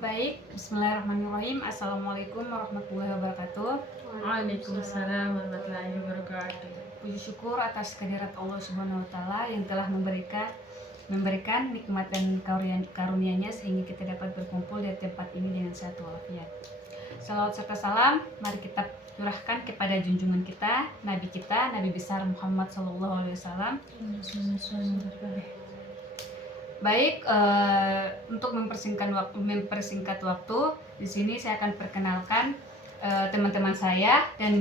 Baik, bismillahirrahmanirrahim. Assalamualaikum warahmatullahi wabarakatuh. Waalaikumsalam warahmatullahi wabarakatuh. Puji syukur atas kehadirat Allah Subhanahu wa taala yang telah memberikan nikmat dan karunia-Nya sehingga kita dapat berkumpul di tempat ini dengan sehat walafiat. Salawat serta salam mari kita curahkan kepada junjungan kita, Nabi besar Muhammad SAW. Baik, untuk mempersingkat waktu, di sini saya akan perkenalkan teman-teman saya dan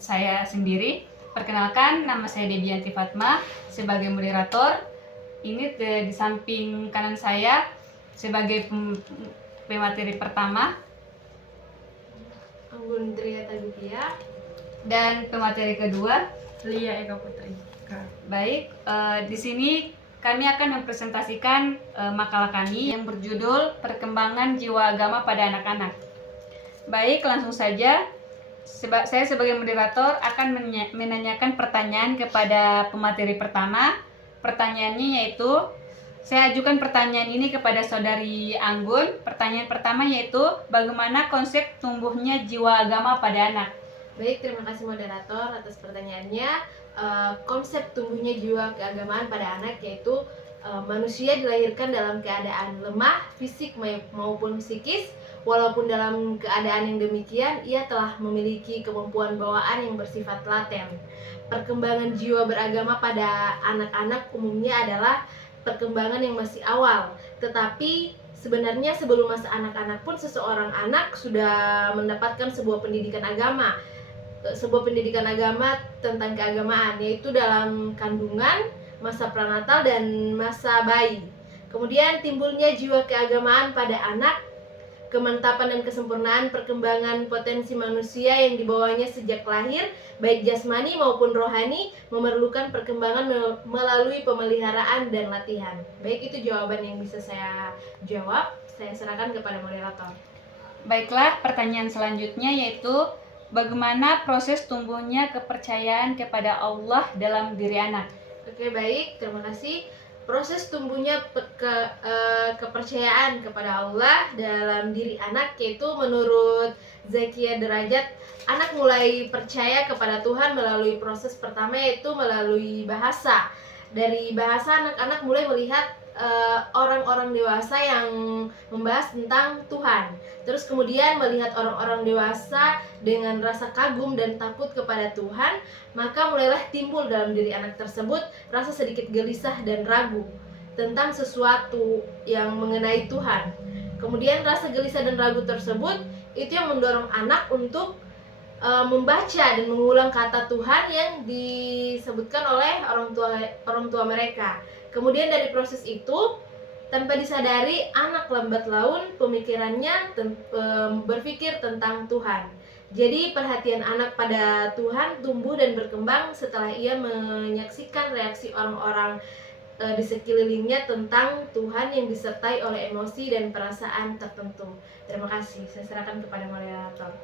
saya sendiri. Perkenalkan, nama saya Debianti Fatma sebagai moderator. Ini di samping kanan saya sebagai pemateri pertama. Anggun Triata Gupia Dan pemateri kedua, Lia Eka Putri. Baik, di sini kami akan mempresentasikan makalah kami yang berjudul Perkembangan Jiwa Agama pada Anak-anak. Baik, langsung saja. Saya sebagai moderator akan menanyakan pertanyaan kepada pemateri pertama. Pertanyaannya yaitu, saya ajukan pertanyaan ini kepada saudari Anggun. Pertanyaan pertama yaitu, bagaimana konsep tumbuhnya jiwa agama pada anak? Baik, terima kasih moderator atas pertanyaannya. Konsep tumbuhnya jiwa keagamaan pada anak yaitu manusia dilahirkan dalam keadaan lemah fisik maupun psikis. Walaupun dalam keadaan yang demikian, ia telah memiliki kemampuan bawaan yang bersifat laten. Perkembangan jiwa beragama pada anak-anak umumnya adalah perkembangan yang masih awal, tetapi sebenarnya sebelum masa anak-anak pun seseorang anak sudah mendapatkan sebuah pendidikan agama tentang keagamaan, yaitu dalam kandungan, masa pranatal, dan masa bayi. Kemudian timbulnya jiwa keagamaan pada anak, kemantapan dan kesempurnaan perkembangan potensi manusia yang dibawanya sejak lahir, baik jasmani maupun rohani, memerlukan perkembangan melalui pemeliharaan dan latihan. Baik, itu jawaban yang bisa saya jawab. Saya serahkan kepada moderator. Baiklah, pertanyaan selanjutnya yaitu, bagaimana proses tumbuhnya kepercayaan kepada Allah dalam diri anak? Oke, baik, terima kasih. Proses tumbuhnya kepercayaan kepada Allah dalam diri anak yaitu menurut Zakia Derajat, anak mulai percaya kepada Tuhan melalui proses pertama yaitu melalui bahasa. Dari bahasa, anak-anak mulai melihat orang-orang dewasa yang membahas tentang Tuhan. Terus kemudian melihat orang-orang dewasa dengan rasa kagum dan takut kepada Tuhan, maka mulailah timbul dalam diri anak tersebut rasa sedikit gelisah dan ragu tentang sesuatu yang mengenai Tuhan. Kemudian rasa gelisah dan ragu tersebut itu yang mendorong anak untuk membaca dan mengulang kata Tuhan yang disebutkan oleh orang tua mereka. Kemudian dari proses itu, tanpa disadari, anak lambat laun pemikirannya berpikir tentang Tuhan. Jadi perhatian anak pada Tuhan tumbuh dan berkembang setelah ia menyaksikan reaksi orang-orang di sekelilingnya tentang Tuhan yang disertai oleh emosi dan perasaan tertentu. Terima kasih. Saya serahkan kepada moderator.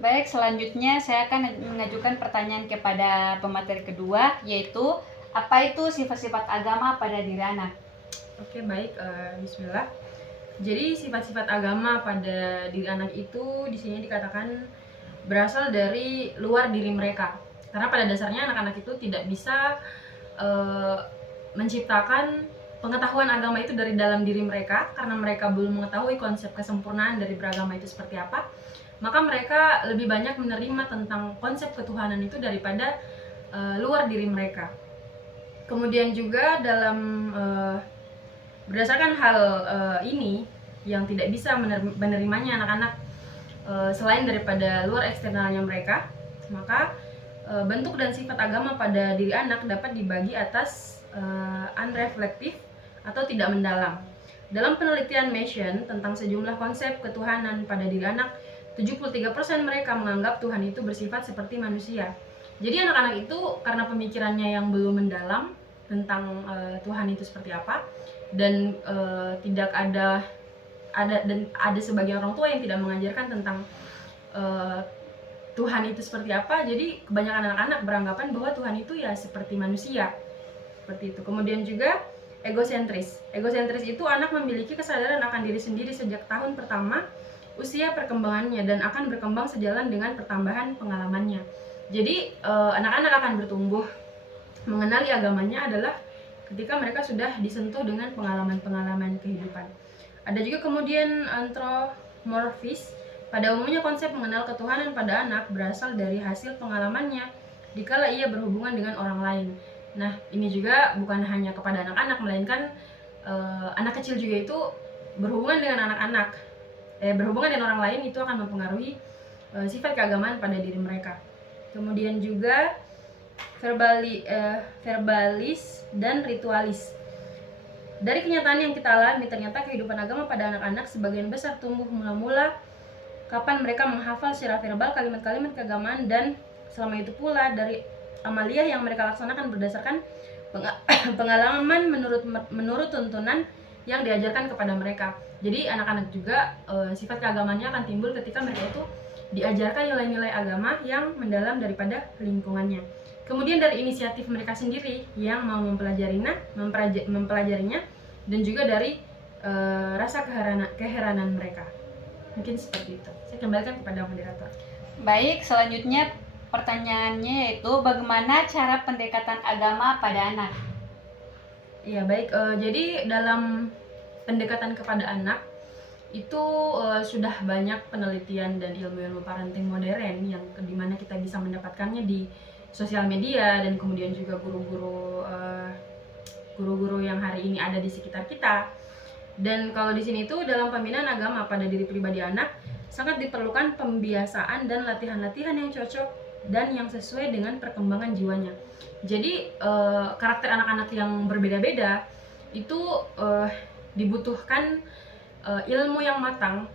Baik, selanjutnya saya akan mengajukan pertanyaan kepada pemateri kedua, yaitu apa itu sifat-sifat agama pada diri anak? Oke, baik, bismillah. Jadi sifat-sifat agama pada diri anak itu di sini dikatakan berasal dari luar diri mereka. Karena pada dasarnya anak-anak itu tidak bisa menciptakan pengetahuan agama itu dari dalam diri mereka, karena mereka belum mengetahui konsep kesempurnaan dari beragama itu seperti apa. Maka mereka lebih banyak menerima tentang konsep ketuhanan itu daripada luar diri mereka. Kemudian juga dalam berdasarkan hal ini yang tidak bisa menerimanya anak-anak selain daripada luar eksternalnya mereka, maka bentuk dan sifat agama pada diri anak dapat dibagi atas unreflektif atau tidak mendalam. Dalam penelitian Mason tentang sejumlah konsep ketuhanan pada diri anak, 73% mereka menganggap Tuhan itu bersifat seperti manusia. Jadi anak-anak itu karena pemikirannya yang belum mendalam tentang Tuhan itu seperti apa, dan tidak ada sebagian orang tua yang tidak mengajarkan tentang Tuhan itu seperti apa. Jadi kebanyakan anak-anak beranggapan bahwa Tuhan itu ya seperti manusia, seperti itu. Kemudian juga egosentris. Egosentris itu anak memiliki kesadaran akan diri sendiri sejak tahun pertama usia perkembangannya dan akan berkembang sejalan dengan pertambahan pengalamannya. Jadi anak-anak akan bertumbuh mengenali agamanya adalah ketika mereka sudah disentuh dengan pengalaman-pengalaman kehidupan. Ada juga kemudian anthropomorphis. Pada umumnya konsep mengenal ketuhanan pada anak berasal dari hasil pengalamannya dikala ia berhubungan dengan orang lain. Nah, ini juga bukan hanya kepada anak-anak, melainkan anak kecil juga itu berhubungan dengan anak-anak. Berhubungan dengan orang lain itu akan mempengaruhi sifat keagamaan pada diri mereka. Kemudian juga verbalis dan ritualis. Dari kenyataan yang kita alami, ternyata kehidupan agama pada anak-anak sebagian besar tumbuh mula-mula kapan mereka menghafal secara verbal kalimat-kalimat keagamaan, dan selama itu pula dari amaliyah yang mereka laksanakan berdasarkan pengalaman menurut tuntunan yang diajarkan kepada mereka. Jadi anak-anak juga sifat keagamaannya akan timbul ketika mereka itu diajarkan nilai-nilai agama yang mendalam daripada lingkungannya. Kemudian dari inisiatif mereka sendiri yang mau mempelajarinya, dan juga dari rasa keheranan mereka. Mungkin seperti itu. Saya kembalikan kepada moderator. Baik, selanjutnya pertanyaannya yaitu bagaimana cara pendekatan agama pada anak? Iya, baik. Jadi dalam pendekatan kepada anak itu sudah banyak penelitian dan ilmu-ilmu parenting modern yang dimana kita bisa mendapatkannya di sosial media, dan kemudian juga guru-guru yang hari ini ada di sekitar kita. Dan kalau di sini tuh dalam pembinaan agama pada diri pribadi anak sangat diperlukan pembiasaan dan latihan-latihan yang cocok dan yang sesuai dengan perkembangan jiwanya. Jadi karakter anak-anak yang berbeda-beda itu dibutuhkan ilmu yang matang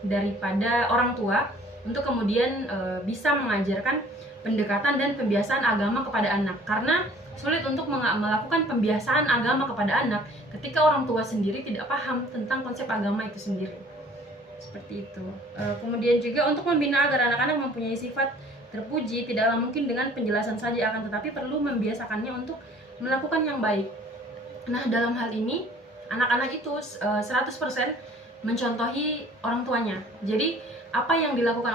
daripada orang tua untuk kemudian bisa mengajarkan pendekatan dan pembiasaan agama kepada anak. Karena sulit untuk melakukan pembiasaan agama kepada anak ketika orang tua sendiri tidak paham tentang konsep agama itu sendiri. Seperti itu. Kemudian juga untuk membina agar anak-anak mempunyai sifat terpuji tidaklah mungkin dengan penjelasan saja, akan tetapi perlu membiasakannya untuk melakukan yang baik. Nah, dalam hal ini anak-anak itu 100% mencontohi orang tuanya. Jadi apa yang dilakukan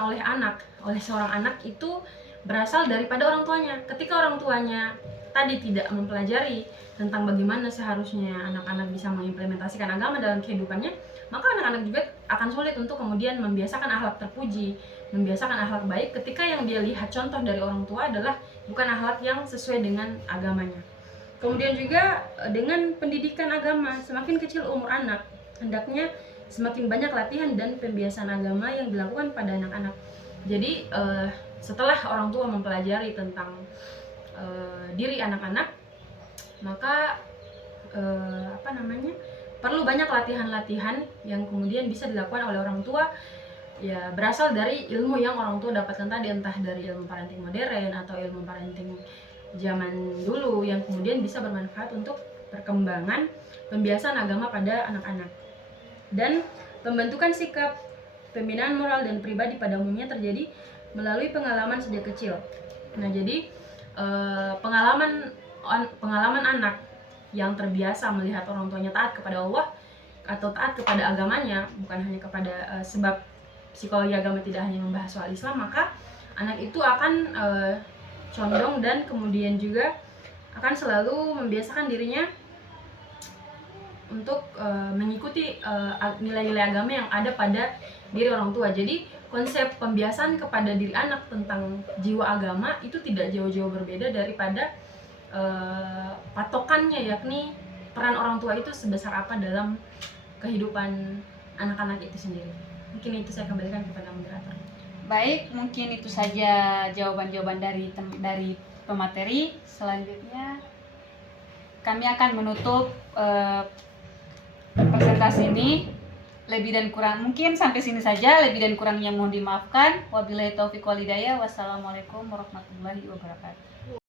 oleh seorang anak itu berasal daripada orang tuanya. Ketika orang tuanya tadi tidak mempelajari tentang bagaimana seharusnya anak-anak bisa mengimplementasikan agama dalam kehidupannya, maka anak-anak juga akan sulit untuk kemudian membiasakan akhlak terpuji, membiasakan akhlak baik ketika yang dia lihat contoh dari orang tua adalah bukan akhlak yang sesuai dengan agamanya. Kemudian juga dengan pendidikan agama, semakin kecil umur anak, hendaknya semakin banyak latihan dan pembiasaan agama yang dilakukan pada anak-anak. Jadi setelah orang tua mempelajari tentang diri anak-anak, maka perlu banyak latihan-latihan yang kemudian bisa dilakukan oleh orang tua, ya berasal dari ilmu yang orang tua dapatkan tadi, entah dari ilmu parenting modern atau ilmu parenting zaman dulu yang kemudian bisa bermanfaat untuk perkembangan pembiasaan agama pada anak-anak. Dan pembentukan sikap, pembinaan moral dan pribadi pada umumnya terjadi melalui pengalaman sejak kecil. Nah, jadi pengalaman anak yang terbiasa melihat orang tuanya taat kepada Allah atau taat kepada agamanya, bukan hanya kepada sebab psikologi agama tidak hanya membahas soal Islam, maka anak itu akan condong dan kemudian juga akan selalu membiasakan dirinya untuk mengikuti nilai-nilai agama yang ada pada diri orang tua. Jadi konsep pembiasaan kepada diri anak tentang jiwa agama itu tidak jauh-jauh berbeda daripada patokannya, yakni peran orang tua itu sebesar apa dalam kehidupan anak-anak itu sendiri. Mungkin itu saya kembalikan kepada moderator. Baik, mungkin itu saja jawaban-jawaban dari pemateri. Selanjutnya kami akan menutup presentasi ini. Lebih dan kurang mungkin sampai sini saja, lebih dan kurangnya mohon dimaafkan. Wabillahi taufiq wal hidayah. Wassalamualaikum warahmatullahi wabarakatuh.